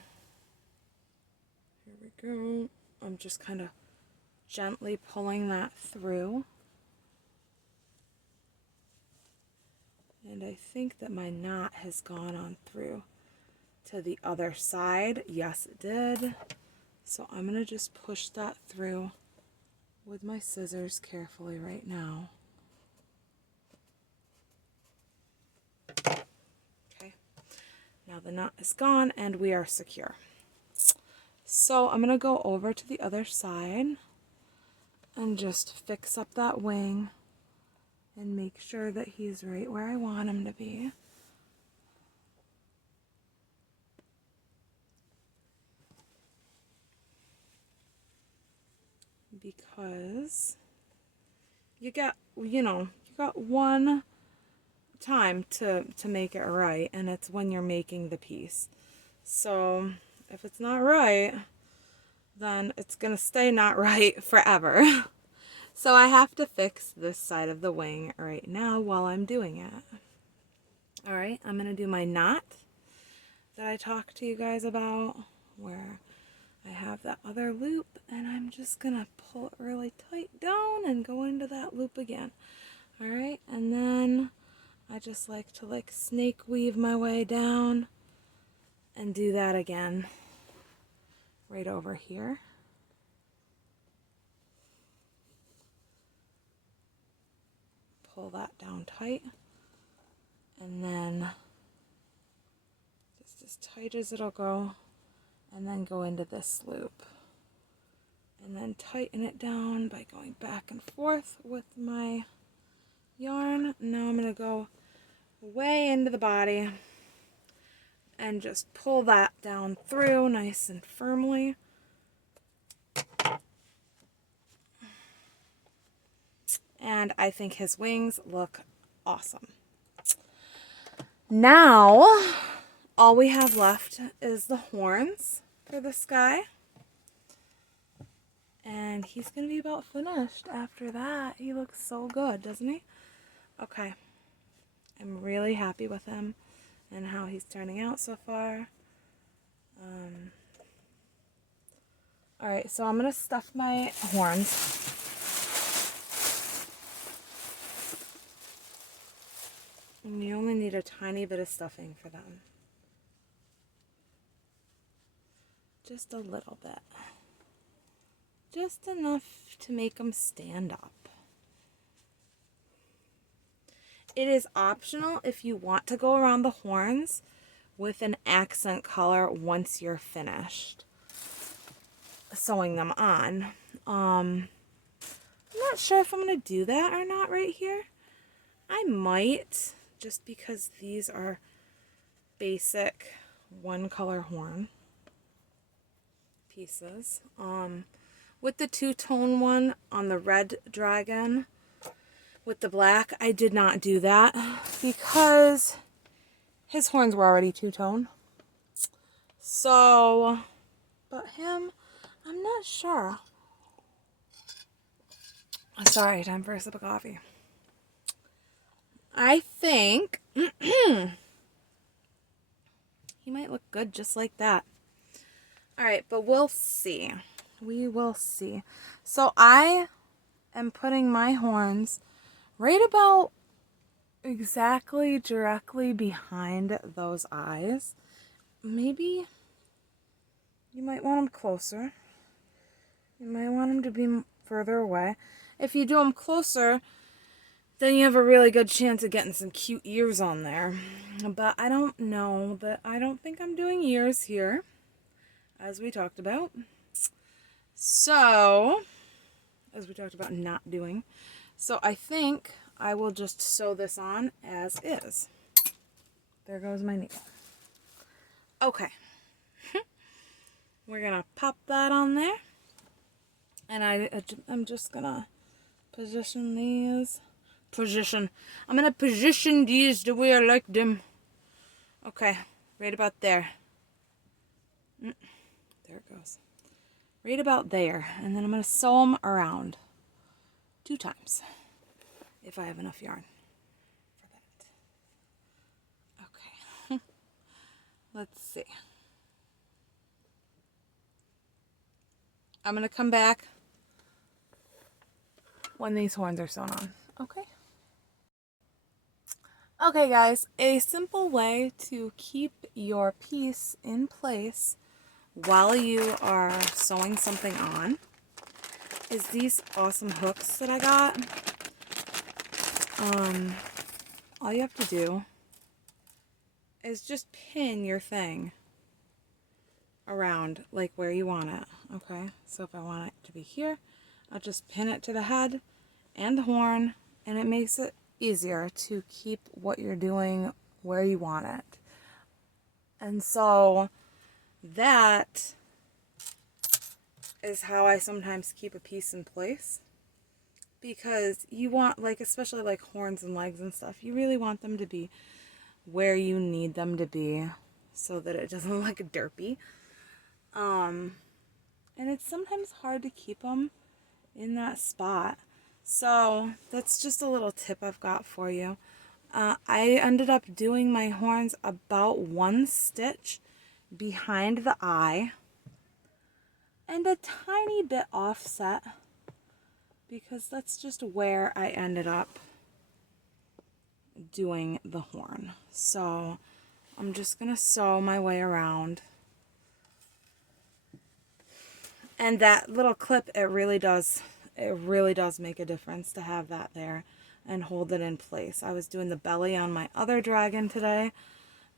here we go. I'm just kind of gently pulling that through. And I think that my knot has gone on through to the other side. Yes, it did. So I'm going to just push that through with my scissors carefully right now. Okay, now the knot is gone and we are secure. So I'm going to go over to the other side and just fix up that wing and make sure that he's right where I want him to be. Because you got one time to make it right, and it's when you're making the piece. So if it's not right, then it's gonna stay not right forever. So I have to fix this side of the wing right now while I'm doing it. All right, I'm going to do my knot that I talked to you guys about, where I have that other loop, and I'm just going to pull it really tight down and go into that loop again. All right, and then I just like to snake weave my way down and do that again right over here. Pull that down tight, and then just as tight as it'll go, and then go into this loop, and then tighten it down by going back and forth with my yarn. Now I'm going to go way into the body and just pull that down through nice and firmly. And I think his wings look awesome. Now, all we have left is the horns for this guy. And he's going to be about finished after that. He looks so good, doesn't he? Okay. I'm really happy with him and how he's turning out so far. Alright, so I'm going to stuff my horns. And we only need a tiny bit of stuffing for them. Just a little bit. Just enough to make them stand up. It is optional if you want to go around the horns with an accent color once you're finished sewing them on. I'm not sure if I'm going to do that or not right here. I might, just because these are basic one color horn pieces. With the two-tone one on the red dragon with the black, I did not do that because his horns were already two-tone. So, but him, I'm not sure. Sorry, time for a sip of coffee. I think he might look good just like that. Alright, but we'll see. We will see. So I am putting my horns right about exactly directly behind those eyes. Maybe you might want them closer. You might want them to be further away. If you do them closer, then you have a really good chance of getting some cute ears on there. But I don't know that I don't think I'm doing ears here, as we talked about. So, as we talked about not doing. So I think I will just sew this on as is. There goes my needle. Okay. We're going to pop that on there. And I'm just going to position these. I'm going to position these the way I like them. Okay. Right about there. There it goes. Right about there. And then I'm going to sew them around 2 times. If I have enough yarn for that. Okay. Let's see. I'm going to come back when these horns are sewn on. Okay. Okay, guys. A simple way to keep your piece in place while you are sewing something on is these awesome hooks that I got. All you have to do is just pin your thing around like where you want it. Okay, so if I want it to be here, I'll just pin it to the head and the horn, and it makes it easier to keep what you're doing where you want it. And so that is how I sometimes keep a piece in place, because you want, like, especially like horns and legs and stuff, you really want them to be where you need them to be so that it doesn't look derpy. And it's sometimes hard to keep them in that spot. So that's just a little tip I've got for you. I ended up doing my horns about 1 stitch behind the eye and a tiny bit offset because that's just where I ended up doing the horn. So I'm just gonna sew my way around. And that little clip, it really does make a difference to have that there and hold it in place. I was doing the belly on my other dragon today,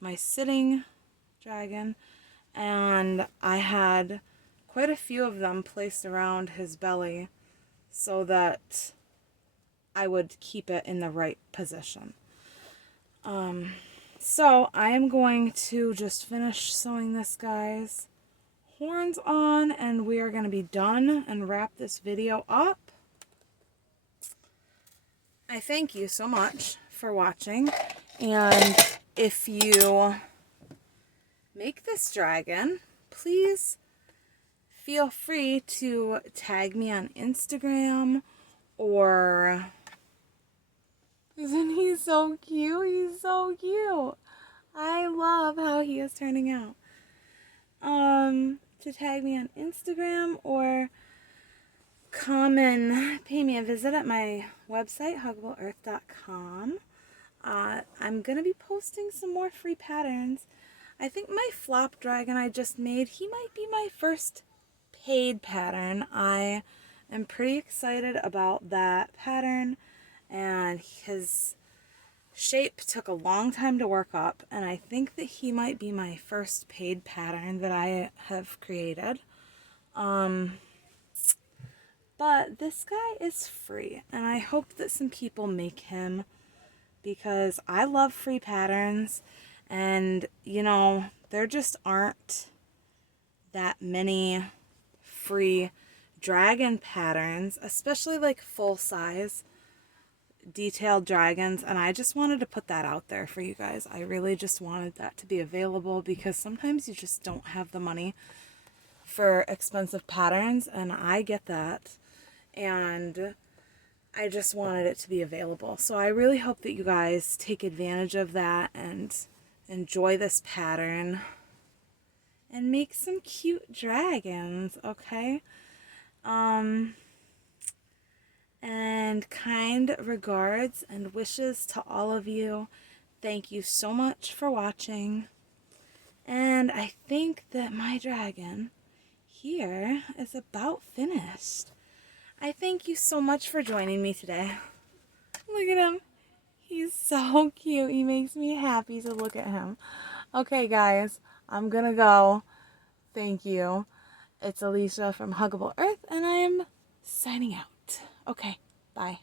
my sitting dragon, and I had quite a few of them placed around his belly so that I would keep it in the right position. So I am going to just finish sewing this guy's horns on, and we are going to be done and wrap this video up. I thank you so much for watching, and if you make this dragon, please feel free to tag me on Instagram, or isn't he so cute? He's so cute. I love how he is turning out. To tag me on Instagram or come and pay me a visit at my website, huggableearth.com. I'm going to be posting some more free patterns. I think my flop dragon I just made, he might be my first paid pattern. I am pretty excited about that pattern, and his shape took a long time to work up, and I think that he might be my first paid pattern that I have created. But this guy is free, and I hope that some people make him because I love free patterns, and you know, there just aren't that many free dragon patterns, especially like full size detailed dragons, and I just wanted to put that out there for you guys. I really just wanted that to be available because sometimes you just don't have the money for expensive patterns, and I get that, and I just wanted it to be available. So I really hope that you guys take advantage of that and enjoy this pattern and make some cute dragons, okay? And kind regards and wishes to all of you. Thank you so much for watching. And I think that my dragon here is about finished. I thank you so much for joining me today. Look at him. He's so cute. He makes me happy to look at him. Okay, guys, I'm gonna go. Thank you. It's Alicia from Huggable Earth, and I am signing out. Okay, bye.